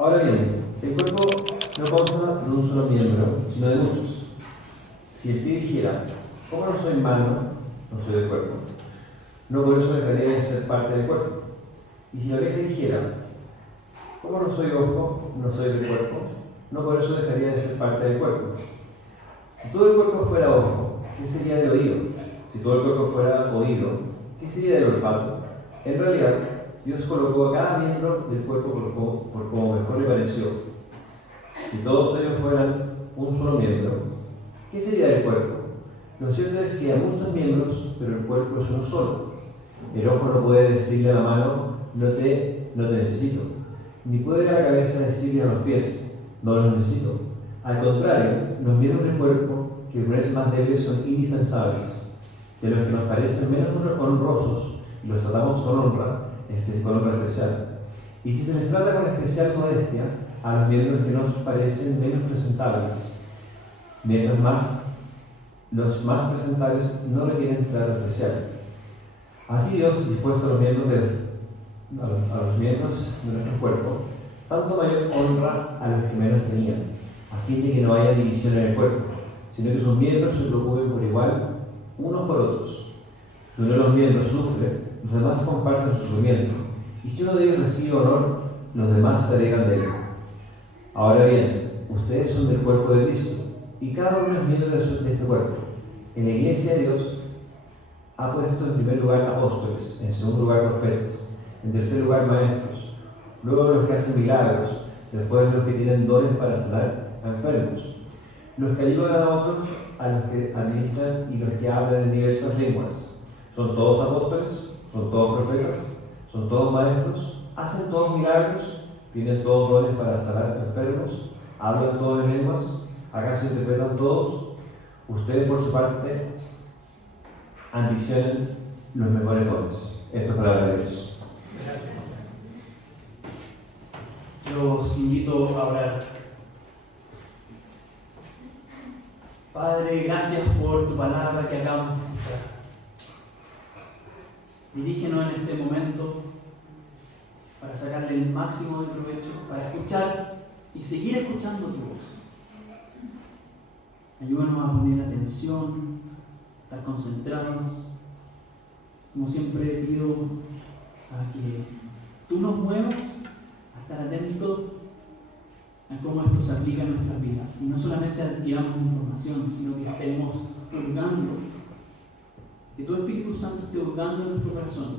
Ahora bien, el cuerpo no consta de un solo miembro, sino de muchos. Si el pie dijera, como no soy mano, no soy del cuerpo, no por eso dejaría de ser parte del cuerpo. Y si la oreja dijera, como no soy ojo, no soy del cuerpo, no por eso dejaría de ser parte del cuerpo. Si todo el cuerpo fuera ojo, ¿qué sería del oído? Si todo el cuerpo fuera oído, ¿qué sería del olfato? En realidad, Dios colocó a cada miembro del cuerpo por como mejor le pareció. Si todos ellos fueran un solo miembro, ¿qué sería del cuerpo? Lo cierto es que hay muchos miembros, pero el cuerpo es uno solo. El ojo no puede decirle a la mano, no te necesito. Ni puede la cabeza decirle a los pies, no los necesito. Al contrario, los miembros del cuerpo, que parecen más débiles, son indispensables. De los que nos parecen menos honrosos y los tratamos con honra especial. Y si se les trata con especial modestia a los miembros que nos parecen menos presentables, mientras los más presentables no requieren trato especial. Así Dios dispuesto a los miembros de nuestro cuerpo, tanto mayor honra a los que menos tenían, a fin de que no haya división en el cuerpo, sino que sus miembros se preocupen por igual unos por otros. Si uno de los miembros sufre, los demás comparten su sufrimiento, y si uno de ellos recibe honor, los demás se alegran de él. Ahora bien, ustedes son del cuerpo de Cristo, y cada uno es miembro de este cuerpo. En la iglesia Dios ha puesto en primer lugar apóstoles, en segundo lugar profetas, en tercer lugar maestros, luego los que hacen milagros, después los que tienen dones para sanar a enfermos, los que ayudan a otros, a los que administran y los que hablan en diversas lenguas. ¿Son todos apóstoles? ¿Son todos profetas? ¿Son todos maestros? ¿Hacen todos milagros? ¿Tienen todos dones para sanar a enfermos? ¿Hablan todos en lenguas? ¿Acaso interpretan todos? Ustedes, por su parte, ambicionen los mejores dones. Esto es palabra de Dios. Los invito a orar. Padre, gracias por tu palabra que acabamos de escuchar. Dirígenos en este momento para sacarle el máximo de provecho, para escuchar y seguir escuchando tu voz. Ayúdanos a poner atención, a estar concentrados. Como siempre pido a que tú nos muevas a estar atentos a cómo esto se aplica en nuestras vidas. Y no solamente adquiramos información, sino que estemos hurgando, que tu Espíritu Santo esté hurgando en nuestro corazón,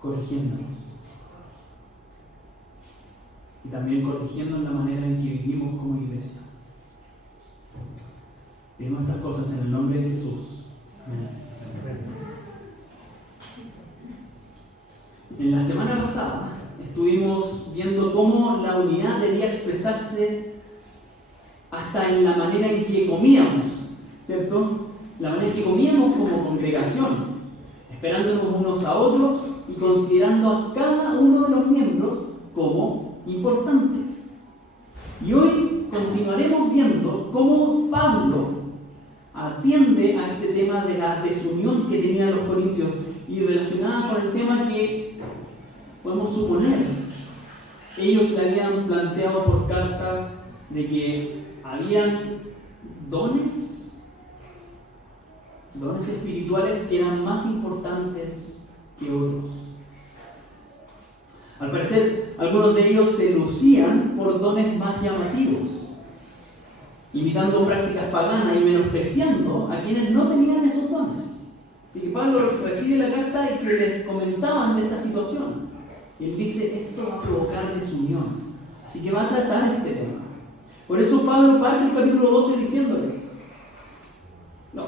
corrigiéndonos. Y también corrigiendo en la manera en que vivimos como iglesia. Pedimos estas cosas en el nombre de Jesús. Amén. En la semana pasada estuvimos viendo cómo la unidad debía expresarse hasta en la manera en que comíamos, ¿cierto? La manera en que comíamos como congregación, esperándonos unos a otros y considerando a cada uno de los miembros como importantes. Y hoy continuaremos viendo cómo Pablo atiende a este tema de la desunión que tenían los corintios y relacionada con el tema que podemos suponer ellos le habían planteado por carta de que habían dones espirituales que eran más importantes que otros. Al parecer, algunos de ellos se lucían por dones más llamativos, imitando prácticas paganas y menospreciando a quienes no tenían esos dones. Así que Pablo recibe la carta y que les comentaban de esta situación. Y él dice, esto va a provocar desunión. Así que va a tratar este tema. Por eso Pablo parte el capítulo 12 diciéndoles,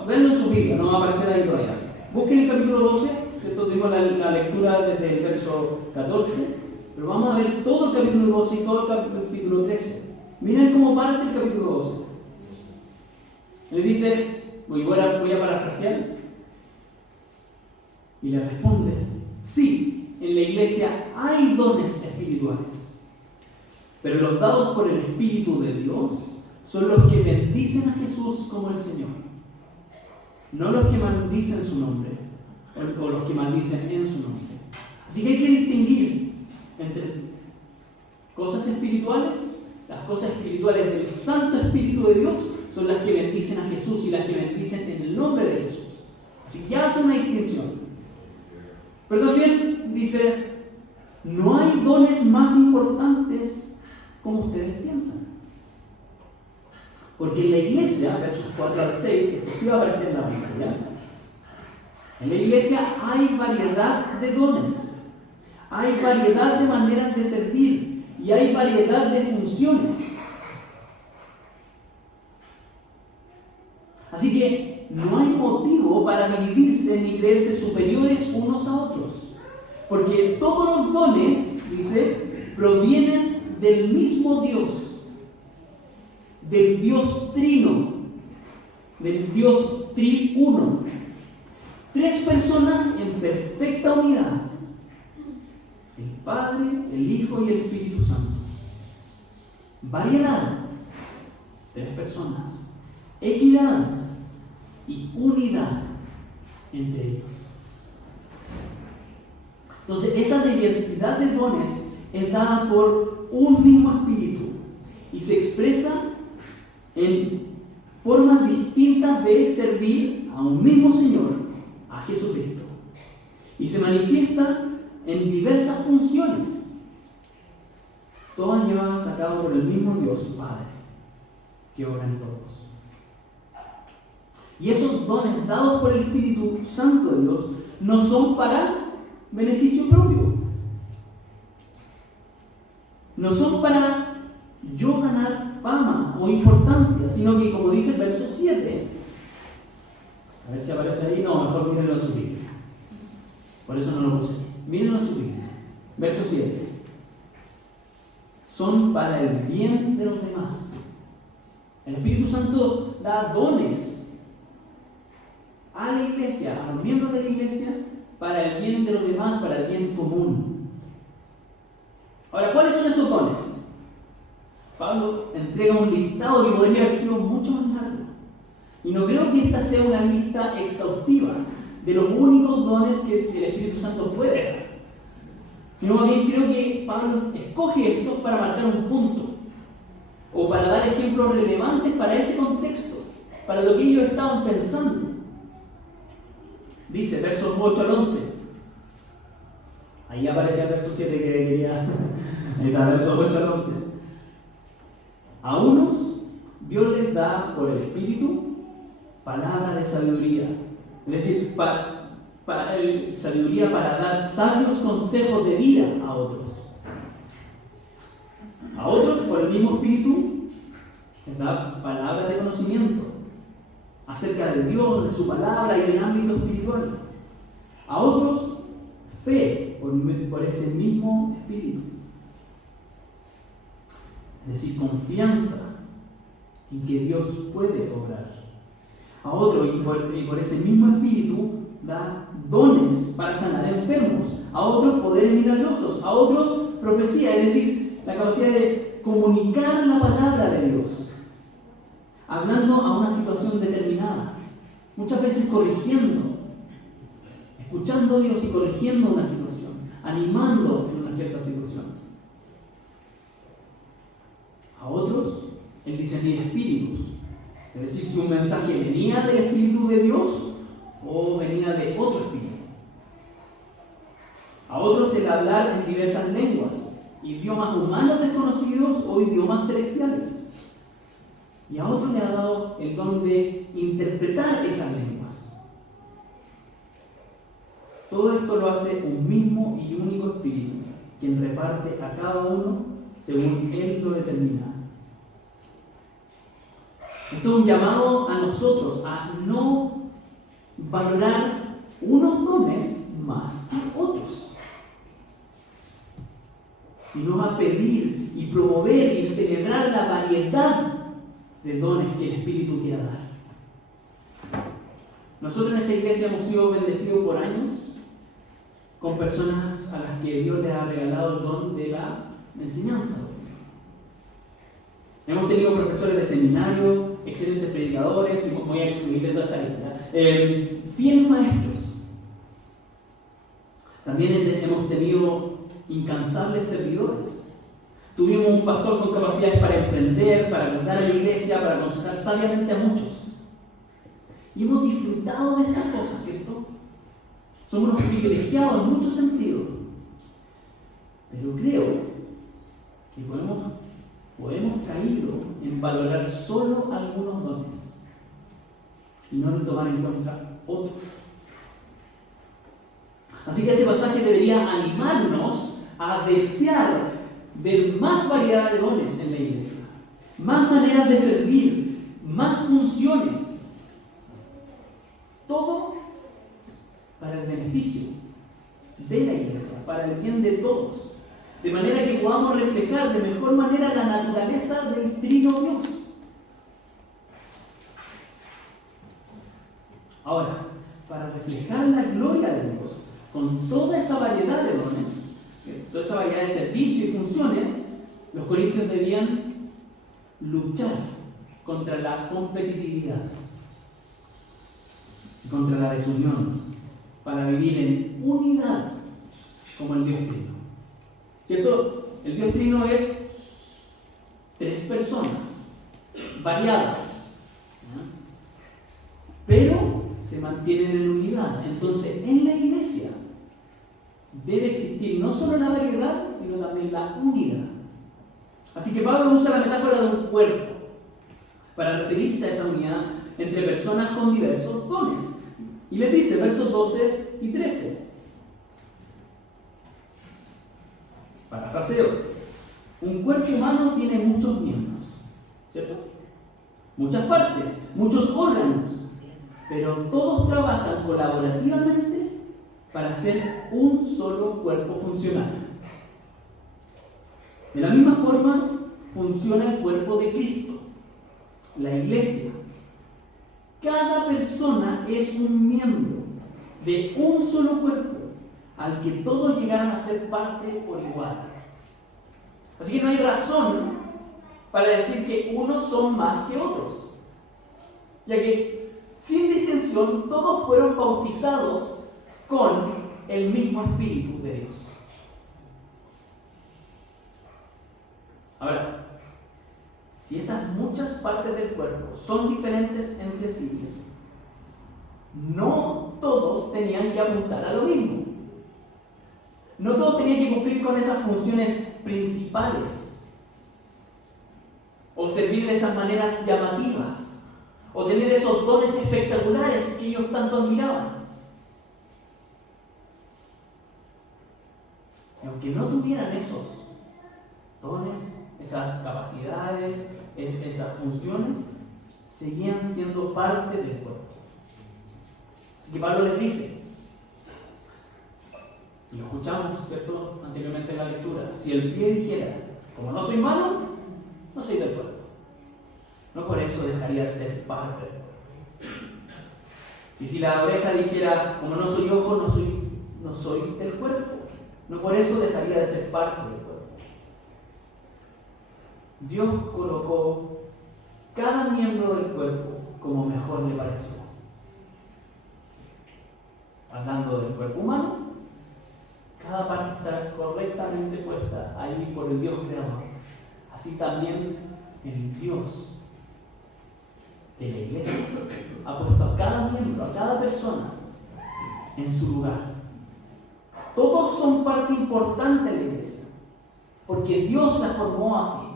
denlo en su Biblia, no va a aparecer ahí todavía. Busquen el capítulo 12, ¿cierto? Tuvimos la lectura desde el verso 14, pero vamos a ver todo el capítulo 12 y todo el capítulo 13. Miren cómo parte el capítulo 12. Él dice, voy a parafrasear, y le responde, sí, en la iglesia hay dones espirituales, pero los dados por el Espíritu de Dios son los que bendicen a Jesús como el Señor, no los que maldicen su nombre o los que maldicen en su nombre. Así que hay que distinguir entre cosas espirituales, las cosas espirituales del Santo Espíritu de Dios son las que bendicen a Jesús y las que bendicen en el nombre de Jesús. Así que ya hace una distinción. Pero también dice, no hay dones más importantes como ustedes piensan. Porque en la iglesia, versos 4 al 6, esto sí va a aparecer en la pantalla, en la iglesia hay variedad de dones, hay variedad de maneras de servir y hay variedad de funciones. Así que no hay motivo para dividirse ni creerse superiores unos a otros, porque todos los dones, dice, provienen del mismo Dios, del Dios Trino, del Dios Triuno. Tres personas en perfecta unidad: el Padre, el Hijo y el Espíritu Santo. Variedad, tres personas. Equidad y unidad entre ellos. Entonces, esa diversidad de dones es dada por un mismo Espíritu y se expresa en formas distintas de servir a un mismo Señor, a Jesucristo, y se manifiesta en diversas funciones, todas llevadas a cabo por el mismo Dios Padre, que obra en todos. Y esos dones dados por el Espíritu Santo de Dios no son para beneficio propio, no son para yo ganar fama o importancia, sino que, como dice el verso 7, a ver si aparece ahí, no, mejor mírenlo en su Biblia, por eso no lo puse aquí, mírenlo en su Biblia, verso 7, son para el bien de los demás. El Espíritu Santo da dones a la iglesia, a los miembros de la iglesia, para el bien de los demás, para el bien común. Ahora, ¿cuáles son esos dones? Pablo entrega un listado que podría haber sido mucho más largo. Y no creo que esta sea una lista exhaustiva de los únicos dones que el Espíritu Santo puede dar, sino más bien creo que Pablo escoge esto para marcar un punto o para dar ejemplos relevantes para ese contexto, para lo que ellos estaban pensando. Dice, versos 8 al 11. Ahí aparecía el verso 7 que quería. Ahí está, versos 8 al 11. A unos Dios les da por el Espíritu palabra de sabiduría. Es decir, sabiduría para dar sabios consejos de vida a otros. A otros, por el mismo Espíritu, les da palabras de conocimiento acerca de Dios, de su palabra y del ámbito espiritual. A otros, fe por ese mismo Espíritu. Es decir, confianza en que Dios puede obrar. A otros, y por ese mismo Espíritu, da dones para sanar enfermos. A otros, poderes milagrosos. A otros, profecía, es decir, la capacidad de comunicar la palabra de Dios, hablando a una situación determinada, muchas veces corrigiendo, escuchando a Dios y corrigiendo una situación, animando en una cierta situación. A otros, el discernir espíritus, es decir, si un mensaje venía del Espíritu de Dios o venía de otro espíritu. A otros, el hablar en diversas lenguas, idiomas humanos desconocidos o idiomas celestiales. Y a otros le ha dado el don de interpretar esas lenguas. Todo esto lo hace un mismo y único Espíritu, quien reparte a cada uno según Él lo determina. Esto es un llamado a nosotros a no valorar unos dones más que otros, sino a pedir y promover y celebrar la variedad de dones que el Espíritu quiera dar. Nosotros en esta iglesia hemos sido bendecidos por años con personas a las que Dios les ha regalado el don de la enseñanza. Hemos tenido profesores de seminario, excelentes predicadores, y voy a excluir de toda esta lista, fieles maestros. También hemos tenido incansables servidores, Tuvimos un pastor con capacidades para emprender, para cuidar a la iglesia, para aconsejar sabiamente a muchos. Y hemos disfrutado de estas cosas, ¿cierto? Somos unos privilegiados en muchos sentidos. Pero creo que podemos caído en valorar solo algunos dones y no en tomar en cuenta otros. Así que este pasaje debería animarnos a desear ver más variedad de dones en la iglesia, más maneras de servir, más funciones. Todo para el beneficio de la iglesia, para el bien de todos, de manera que podamos reflejar de mejor manera la naturaleza del Trino Dios. Ahora, para reflejar la gloria de Dios con toda esa variedad de dones, toda esa variedad de servicios y funciones, los corintios debían luchar contra la competitividad, contra la desunión, para vivir en unidad como el Dios Trino. ¿Cierto? El Dios Trino es 3 personas, variadas, ¿no? Pero se mantienen en unidad. Entonces, en la iglesia debe existir no solo la variedad, sino también la unidad. Así que Pablo usa la metáfora de un cuerpo para referirse a esa unidad entre personas con diversos dones. Y les dice, versos 12 y 13. Parafraseo. Un cuerpo humano tiene muchos miembros, ¿cierto? Muchas partes, muchos órganos, pero todos trabajan colaborativamente para hacer un solo cuerpo funcional. De la misma forma funciona el cuerpo de Cristo, la iglesia. Cada persona es un miembro de un solo cuerpo al que todos llegaran a ser parte por igual. Así que no hay razón para decir que unos son más que otros, ya que sin distinción todos fueron bautizados con el mismo Espíritu de Dios. Ahora, si esas muchas partes del cuerpo son diferentes entre sí, no todos tenían que apuntar a lo mismo. No todos tenían que cumplir con esas funciones principales o servir de esas maneras llamativas o tener esos dones espectaculares que ellos tanto admiraban. Y aunque no tuvieran esos dones, esas capacidades, esas funciones, seguían siendo parte del cuerpo. Así que Pablo les dice, y lo escuchamos, ¿cierto?, anteriormente en la lectura, si el pie dijera, como no soy mano, no soy del cuerpo, no por eso dejaría de ser parte del cuerpo. Y si la oreja dijera, como no soy ojo, no soy del cuerpo, no por eso dejaría de ser parte del cuerpo. Dios colocó cada miembro del cuerpo como mejor le pareció. Hablando del cuerpo humano, cada parte está correctamente puesta ahí por el Dios creador. Así también el Dios de la iglesia ha puesto a cada miembro, a cada persona en su lugar. Todos son parte importante de la iglesia, porque Dios la formó así,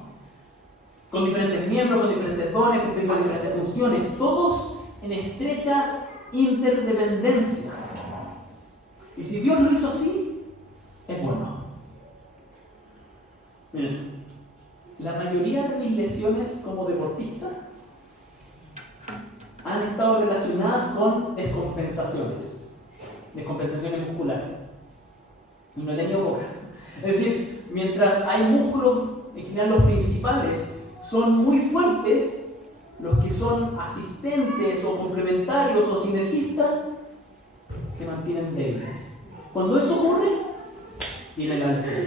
con diferentes miembros, con diferentes dones, con diferentes funciones, todos en estrecha interdependencia. Y si Dios lo hizo así, es bueno. Miren, la mayoría de mis lesiones como deportista han estado relacionadas con descompensaciones musculares. Y no he tenido pocas. Es decir, mientras hay músculos, en general los principales, son muy fuertes, los que son asistentes o complementarios o sinergistas se mantienen débiles. Cuando eso ocurre, viene la lesión.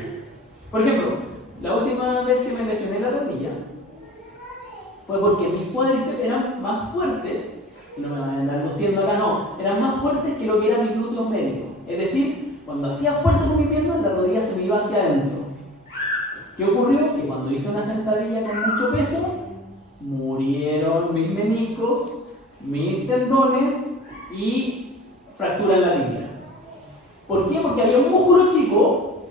Por ejemplo, la última vez que me lesioné la rodilla fue porque mis cuádriceps eran más fuertes, no me van a andar luciendo acá, no, eran más fuertes que lo que era mi glúteo medio. Es decir, cuando hacía fuerza con mi pierna, la rodilla se me iba hacia adentro. ¿Qué ocurrió? Que cuando hice una sentadilla con mucho peso, murieron mis meniscos, mis tendones y fractura en la tibia. ¿Por qué? Porque había un músculo chico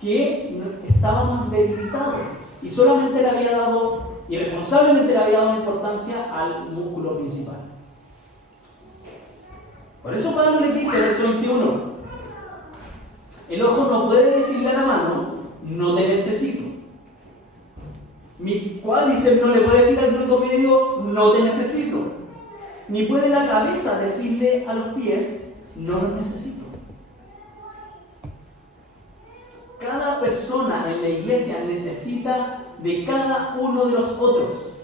que estaba más debilitado y solamente le había dado, irresponsablemente le había dado importancia al músculo principal. Por eso Pablo le dice, verso 21, el ojo no puede decirle a la mano, no te necesito. Mi cuádriceps no le puede decir al glúteo medio, no te necesito. Ni puede la cabeza decirle a los pies, no los necesito. Cada persona en la iglesia necesita de cada uno de los otros.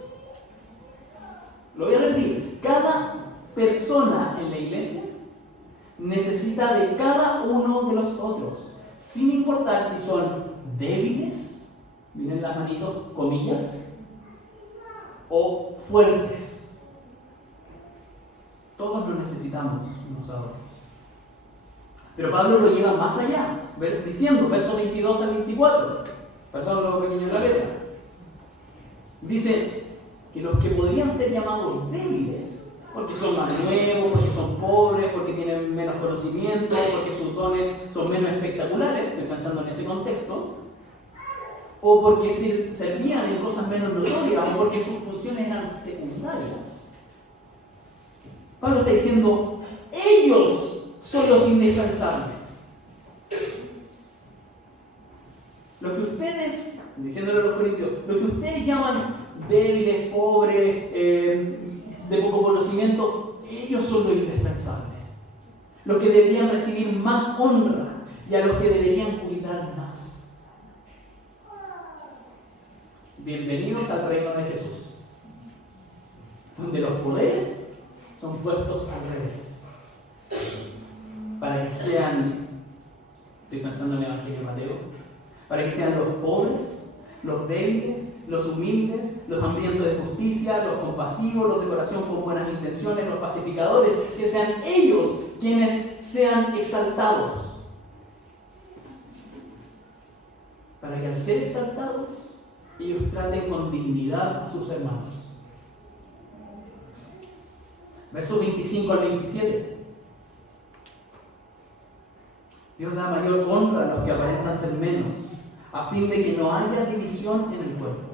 Lo voy a repetir. Cada persona en la iglesia necesita de cada uno de los otros, sin importar si son débiles, miren las manitos, comillas, o fuertes. Todos lo necesitamos unos a otros. Pero Pablo lo lleva más allá, diciendo, versos 22 al 24, perdón lo pequeño en la letra, dice que los que podrían ser llamados débiles, porque son más nuevos, porque son pobres, porque tienen menos conocimiento, porque sus dones son menos espectaculares, estoy pensando en ese contexto, o porque servían en cosas menos notorias, o porque sus funciones eran secundarias. Pablo está diciendo, ellos son los indispensables. Lo que ustedes, diciéndole a los corintios, lo que ustedes llaman débiles, pobres, de poco conocimiento, ellos son los indispensables. Los que deberían recibir más honra y a los que deberían cuidar más. Bienvenidos al reino de Jesús, donde los poderes son puestos al revés. Para que sean, estoy pensando en el Evangelio de Mateo, para que sean los pobres, los débiles, los humildes, los hambrientos de justicia, los compasivos, los de corazón con buenas intenciones, los pacificadores, que sean ellos quienes sean exaltados. Para que al ser exaltados, ellos traten con dignidad a sus hermanos. Versos 25 al 27. Dios da mayor honra a los que aparentan ser menos, a fin de que no haya división en el cuerpo,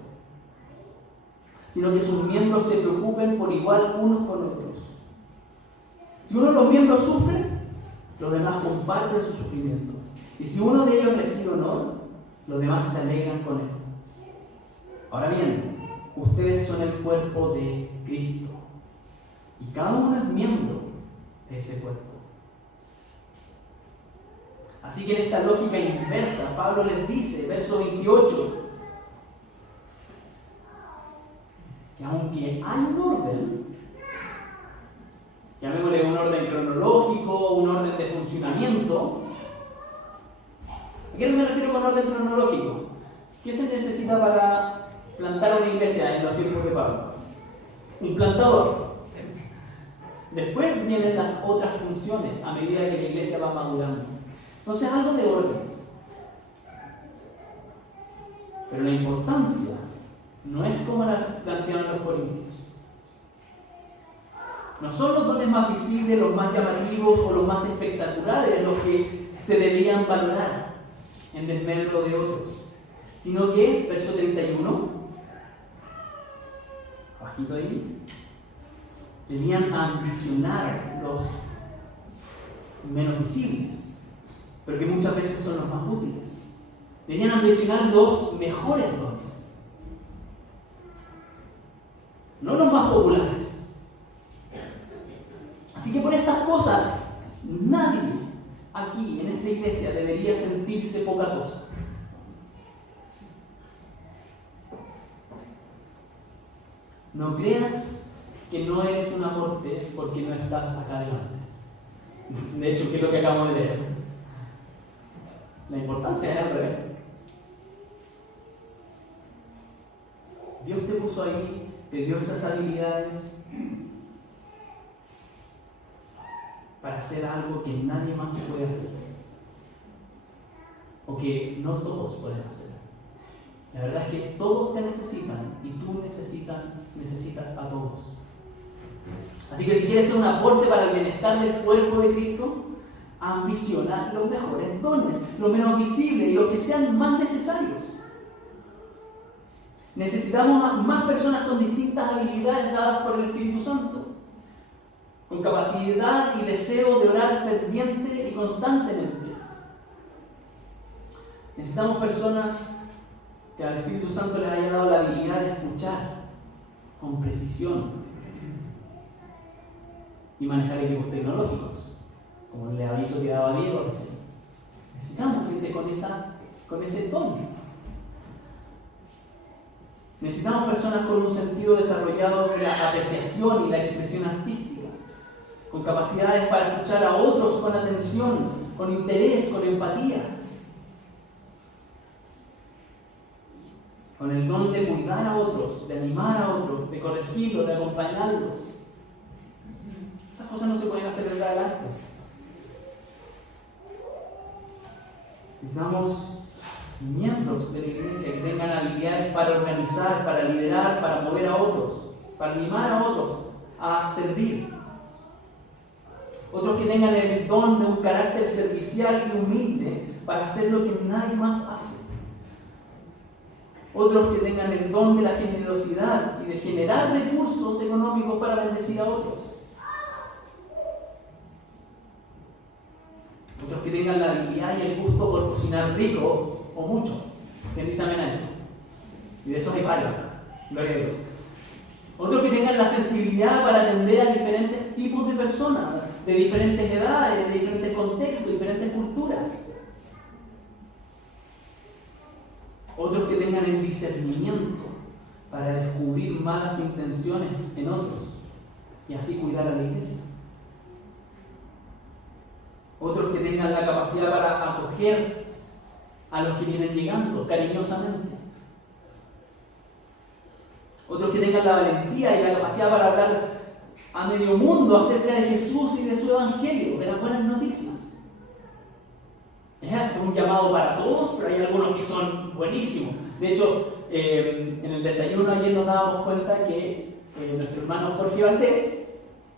sino que sus miembros se preocupen por igual unos con otros. Si uno de los miembros sufre, los demás comparten su sufrimiento. Y si uno de ellos recibe honor, los demás se alegran con él. Ahora bien, ustedes son el cuerpo de Cristo, y cada uno es miembro de ese cuerpo. Así que en esta lógica inversa, Pablo les dice, verso 28, que aunque hay un orden, llamémosle un orden cronológico, un orden de funcionamiento. ¿A qué me refiero con orden cronológico? ¿Qué se necesita para plantar una iglesia en los tiempos de Pablo? Un plantador. Después vienen las otras funciones a medida que la iglesia va madurando. Entonces, algo de orden. Pero la importancia no es como la plantearon los corintios. No son los dones más visibles, los más llamativos o los más espectaculares los que se debían valorar en desmedro de otros, sino que, verso 31, bajito ahí, debían ambicionar los menos visibles, pero que muchas veces son los más útiles. Debían ambicionar los mejores dones, no los más populares. Así que por estas cosas, nadie aquí en esta iglesia debería sentirse poca cosa. No creas que no eres un aporte porque no estás acá adelante. De hecho, ¿qué es lo que acabamos de leer? La importancia es al revés. Dios te puso ahí, te dio esas habilidades para hacer algo que nadie más puede hacer. o que no todos pueden hacer. La verdad es que todos te necesitan y tú necesitas a todos. Así que si quieres ser un aporte para el bienestar del cuerpo de Cristo, ambiciona los mejores dones, los menos visibles y los que sean más necesarios. Necesitamos a más personas con distintas habilidades dadas por el Espíritu Santo, con capacidad y deseo de orar ferviente y constantemente. Necesitamos personas que al Espíritu Santo les haya dado la habilidad de escuchar con precisión y manejar equipos tecnológicos, como el aviso que daba Diego recién. Necesitamos gente con ese don. Necesitamos personas con un sentido desarrollado de la apreciación y la expresión artística, con capacidades para escuchar a otros con atención, con interés, con empatía, con el don de cuidar a otros, de animar a otros, de corregirlos, de acompañarlos. Esas cosas no se pueden hacer en el arte. Necesitamos miembros de la iglesia que tengan habilidades para organizar, para liderar, para mover a otros, para animar a otros a servir. Otros que tengan el don de un carácter servicial y humilde para hacer lo que nadie más hace. Otros que tengan el don de la generosidad y de generar recursos económicos para bendecir a otros. Otros que tengan la habilidad y el gusto por cocinar rico o mucho. ¿Quién dice amén a eso? Y de esos hay varios. Gloria a Dios. Otros que tengan la sensibilidad para atender a diferentes tipos de personas, de diferentes edades, de diferentes contextos, diferentes culturas. Otros que tengan el discernimiento para descubrir malas intenciones en otros y así cuidar a la iglesia. Otros que tengan la capacidad para acoger a los que vienen llegando cariñosamente. Otros que tengan la valentía y la capacidad para hablar a medio mundo acerca de Jesús y de su evangelio, de las buenas noticias. Es un llamado para todos, pero hay algunos que son buenísimos. De hecho, en el desayuno ayer nos dábamos cuenta que nuestro hermano Jorge Valdés,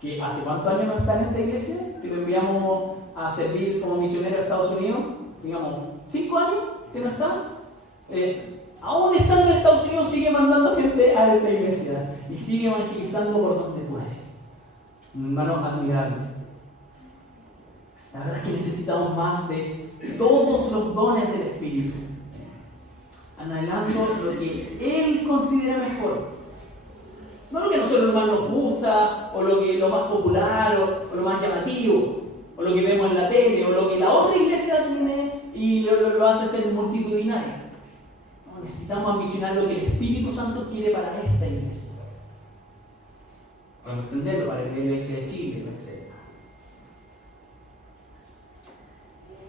que hace cuántos años no está en esta iglesia, que lo enviamos a servir como misionero a Estados Unidos, digamos, 5 años que no está, aún estando en Estados Unidos sigue mandando gente a esta iglesia y sigue evangelizando por donde puede. Un hermano admirable. La verdad es que necesitamos más de todos los dones del Espíritu, anhelando lo que Él considera mejor. No lo que a nosotros más nos gusta, o lo más popular, o lo más llamativo, o lo que vemos en la tele, o lo que la otra iglesia tiene y lo hace ser multitudinario. No, necesitamos ambicionar lo que el Espíritu Santo quiere para esta iglesia. Para extenderlo para la iglesia de Chile, etc.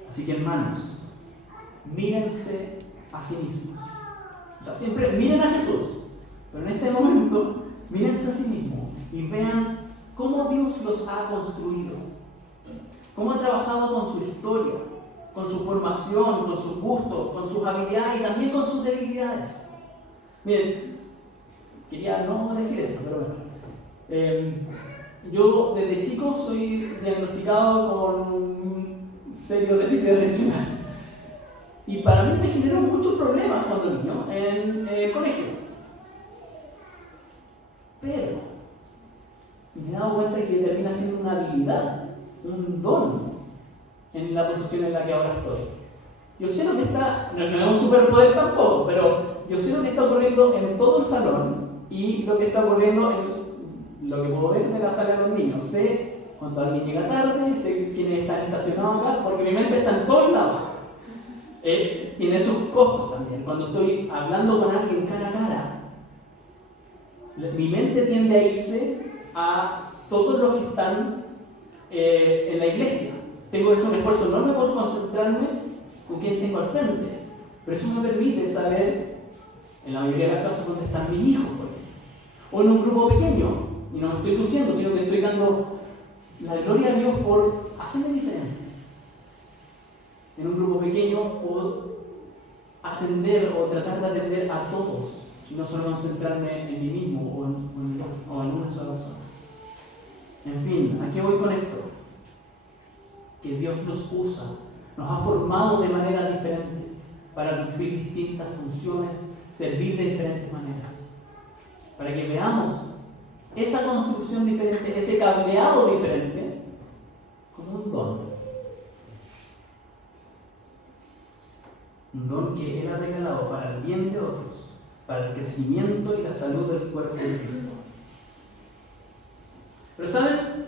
Así que hermanos, mírense a sí mismos. O sea, siempre miren a Jesús, pero en este momento mírense a sí mismos y vean cómo Dios los ha construido, cómo ha trabajado con su historia, con su formación, con sus gustos, con sus habilidades y también con sus debilidades. Miren, quería no decir esto, pero bueno. Yo desde chico soy diagnosticado con un serio déficit atencional. Y para mí me generó muchos problemas cuando niño en el colegio. Pero me he dado cuenta que termina siendo una habilidad, un don en la posición en la que ahora estoy. Yo sé lo que está, no es un superpoder tampoco, pero yo sé lo que está ocurriendo en todo el salón y lo que está ocurriendo en lo que puedo ver de la sala de los niños. Sé cuando alguien llega tarde, sé quiénes están estacionados acá, porque mi mente está en todos lados. Tiene sus costos también. Cuando estoy hablando con alguien cara a cara, mi mente tiende a irse a todos los que están en la iglesia. Tengo que hacer un esfuerzo enorme por concentrarme con quién tengo al frente. Pero eso me permite saber, en la mayoría de las casos, dónde están mis hijos, por ejemplo. O en un grupo pequeño, y no me estoy luciendo, sino que estoy dando la gloria a Dios por hacerme diferente. en un grupo pequeño o atender o tratar de atender a todos y no solo concentrarme en mí mismo o en una sola persona. En fin, ¿a qué voy con esto? Que Dios nos usa, nos ha formado de manera diferente para cumplir distintas funciones, servir de diferentes maneras. Para que veamos esa construcción diferente, ese cableado diferente, como un don. Un don que Él ha regalado para el bien de otros, para el crecimiento y la salud del cuerpo de Cristo. Pero ¿saben?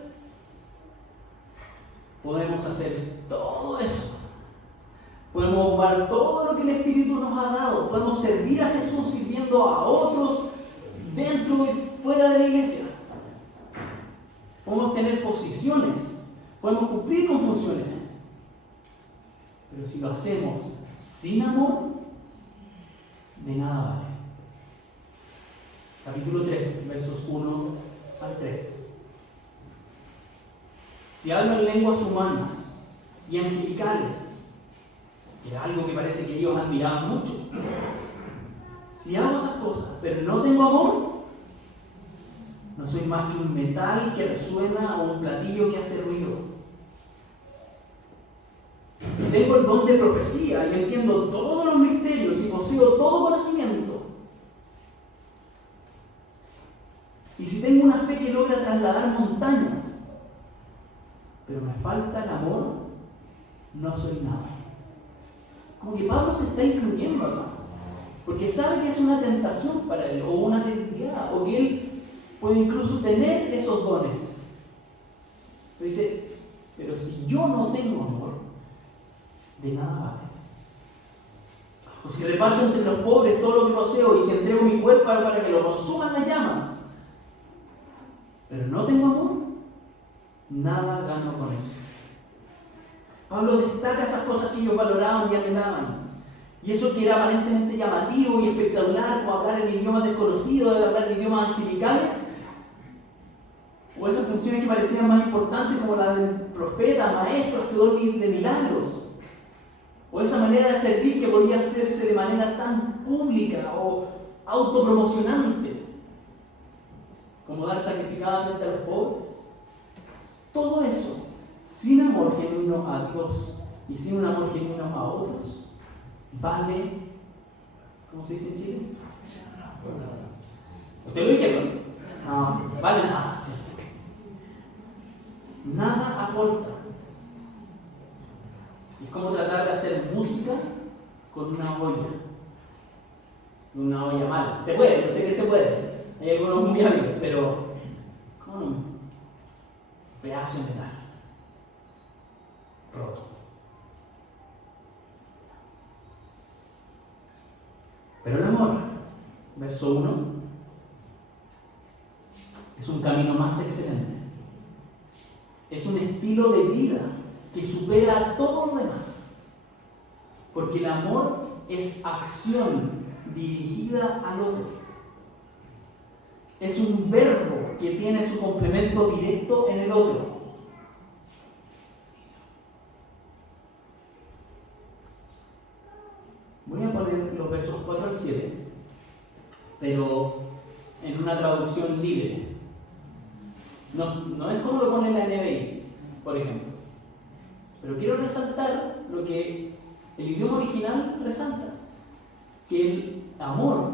Podemos hacer todo eso. Podemos ocupar todo lo que el Espíritu nos ha dado. Podemos servir a Jesús sirviendo a otros dentro y fuera de la iglesia. Podemos tener posiciones. Podemos cumplir con funciones. Pero si lo hacemos sin amor, de nada vale. Capítulo 3, versos 1 al 3. Si hablo en lenguas humanas y angelicales, que era algo que parece que ellos admiraban mucho, si hago esas cosas, pero no tengo amor, no soy más que un metal que resuena o un platillo que hace ruido. Si tengo el don de profecía y entiendo todos los misterios y poseo todo conocimiento, y si tengo una fe que logra trasladar montañas, pero me falta el amor, no soy nada. Como que Pablo se está incluyendo acá, porque sabe que es una tentación para él, o una debilidad, o que él puede incluso tener esos dones. Pero dice, pero si yo no tengo amor, de nada vale. O si reparto entre los pobres todo lo que poseo, y si entrego mi cuerpo para que lo consuman las llamas, pero no tengo amor, nada gano con eso. Pablo destaca esas cosas que ellos valoraban y anhelaban. Y eso que era aparentemente llamativo y espectacular, como hablar en idiomas desconocidos, hablar en idiomas angelicales, o esas funciones que parecían más importantes como la del profeta, maestro, hacedor de milagros, o esa manera de servir que podía hacerse de manera tan pública o autopromocionante, como dar sacrificadamente a los pobres. Todo eso, sin amor genuino a Dios y sin un amor genuino a otros, vale, ¿cómo se dice en Chile? ¿Usted lo dijeron? No, vale nada, ¿cierto? Nada aporta. Es como tratar de hacer música con una olla mala. Se puede, yo sé que se puede. Hay algunos muy hábiles, pero con un pedazo de metal roto. Pero el amor, verso 1, es un camino más excelente. Es un estilo de vida que supera a todo lo demás. Porque el amor es acción dirigida al otro. Es un verbo que tiene su complemento directo en el otro. Voy a poner los versos 4 al 7, pero en una traducción libre. No es como lo pone la NBI, por ejemplo. Pero quiero resaltar lo que el idioma original resalta, que el amor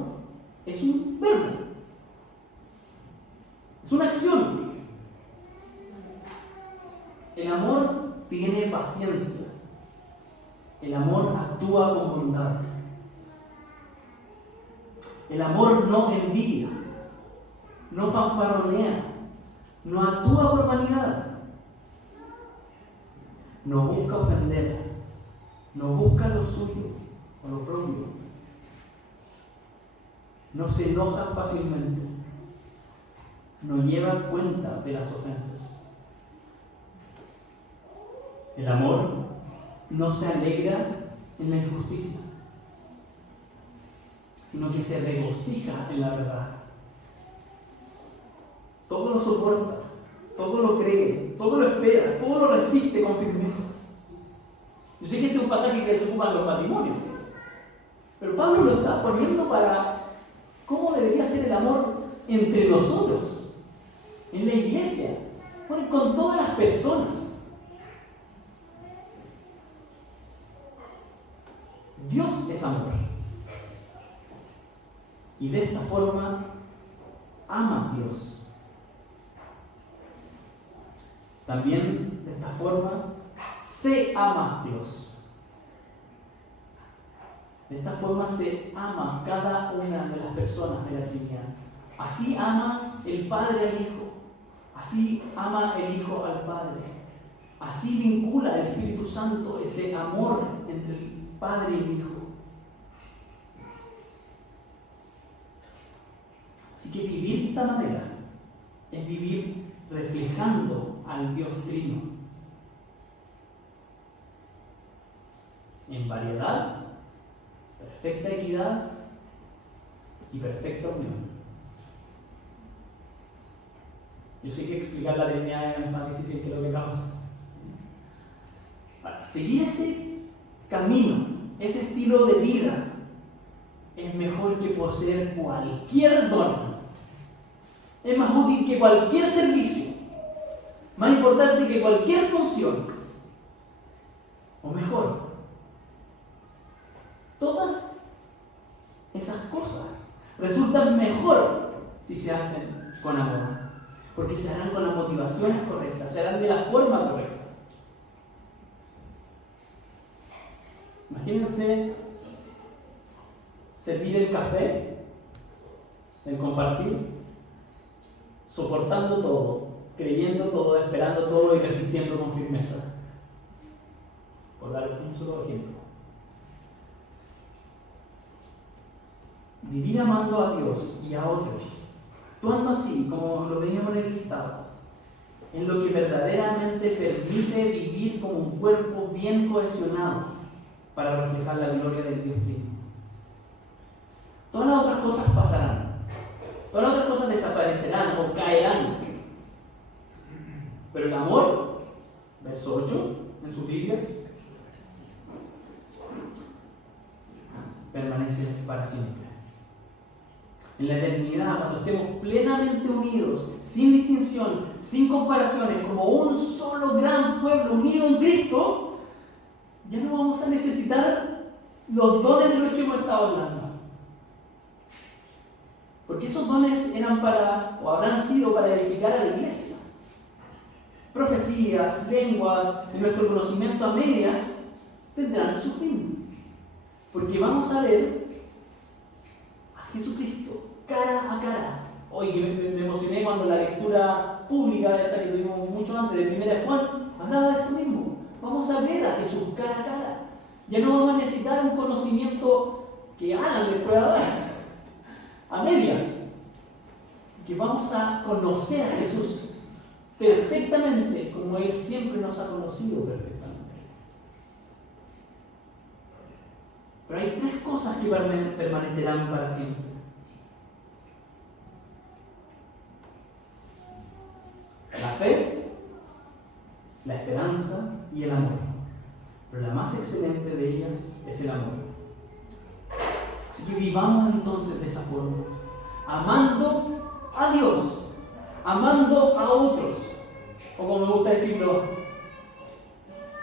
es un verbo, es una acción. El amor tiene paciencia, el amor actúa con bondad, el amor no envidia, no fanfarronea, no actúa por vanidad, no busca ofender, no busca lo suyo o lo propio, no se enoja fácilmente, no lleva cuenta de las ofensas. El amor no se alegra en la injusticia, sino que se regocija en la verdad. Todo lo soporta, todo lo cree, todo lo espera, todo lo resiste con firmeza. Yo sé que este es un pasaje que se ocupa en los matrimonios, pero Pablo lo está poniendo para cómo debería ser el amor entre nosotros, en la iglesia, con todas las personas. Dios es amor. Y de esta forma ama a Dios. También de esta forma se ama a Dios. De esta forma se ama cada una de las personas de la Trinidad. Así ama el Padre al Hijo. Así ama el Hijo al Padre. Así vincula el Espíritu Santo ese amor entre el Padre y el Hijo. Así que vivir de esta manera es vivir reflejando al Dios Trino en variedad, perfecta equidad y perfecta unión. Yo sé que explicar la Trinidad es más difícil que lo que acabo de hacer. Para seguir ese camino, ese estilo de vida, es mejor que poseer cualquier don. Es más útil que cualquier servicio. Más importante que cualquier función. O mejor, todas esas cosas resultan mejor si se hacen con amor. Porque se harán con las motivaciones correctas, se harán de la forma correcta. Imagínense servir el café, el compartir, soportando todo, creyendo todo, esperando todo y resistiendo con firmeza. Por dar un solo ejemplo. Vivir amando a Dios y a otros, actuando así, como lo veíamos en el listado, en lo que verdaderamente permite vivir como un cuerpo bien cohesionado para reflejar la gloria del Dios Trino. Todas las otras cosas pasarán, todas las otras cosas desaparecerán o caerán, pero el amor, verso 8 en sus Biblias, permanece para siempre. En la eternidad, cuando estemos plenamente unidos, sin distinción, sin comparaciones, como un solo gran pueblo unido en Cristo, ya no vamos a necesitar los dones de los que hemos estado hablando. Porque esos dones eran para, o habrán sido para edificar a la iglesia. Profecías, lenguas, de nuestro conocimiento a medias, tendrán su fin. Porque vamos a ver a Jesucristo cara a cara. Hoy me emocioné cuando la lectura pública, esa que tuvimos mucho antes, de 1 Juan, hablaba de esto mismo. Vamos a ver a Jesús cara a cara. Ya no vamos a necesitar un conocimiento que Alan les pueda dar a medias. Que vamos a conocer a Jesús perfectamente, como Él siempre nos ha conocido perfectamente. Pero hay tres cosas que permanecerán para siempre. La fe, la esperanza y el amor. Pero la más excelente de ellas es el amor. Así que vivamos entonces de esa forma, amando a Dios, amando a otros, o como me gusta decirlo,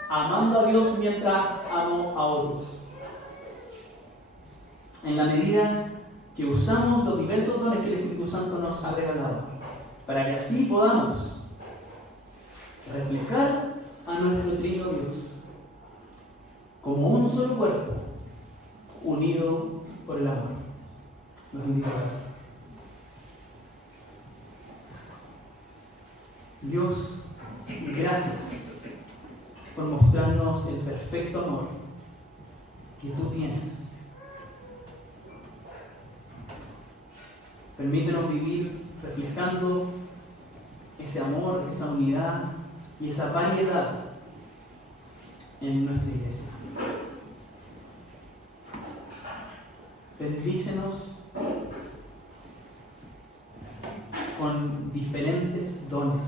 amando a Dios mientras amo a otros. En la medida que usamos los diversos dones que el Espíritu Santo nos ha regalado, para que así podamos reflejar a nuestro trino Dios como un solo cuerpo, unido por el amor. Nos invito a ver. Dios, gracias por mostrarnos el perfecto amor que tú tienes. Permítenos vivir reflejando ese amor, esa unidad y esa variedad en nuestra iglesia. Bendícenos con diferentes dones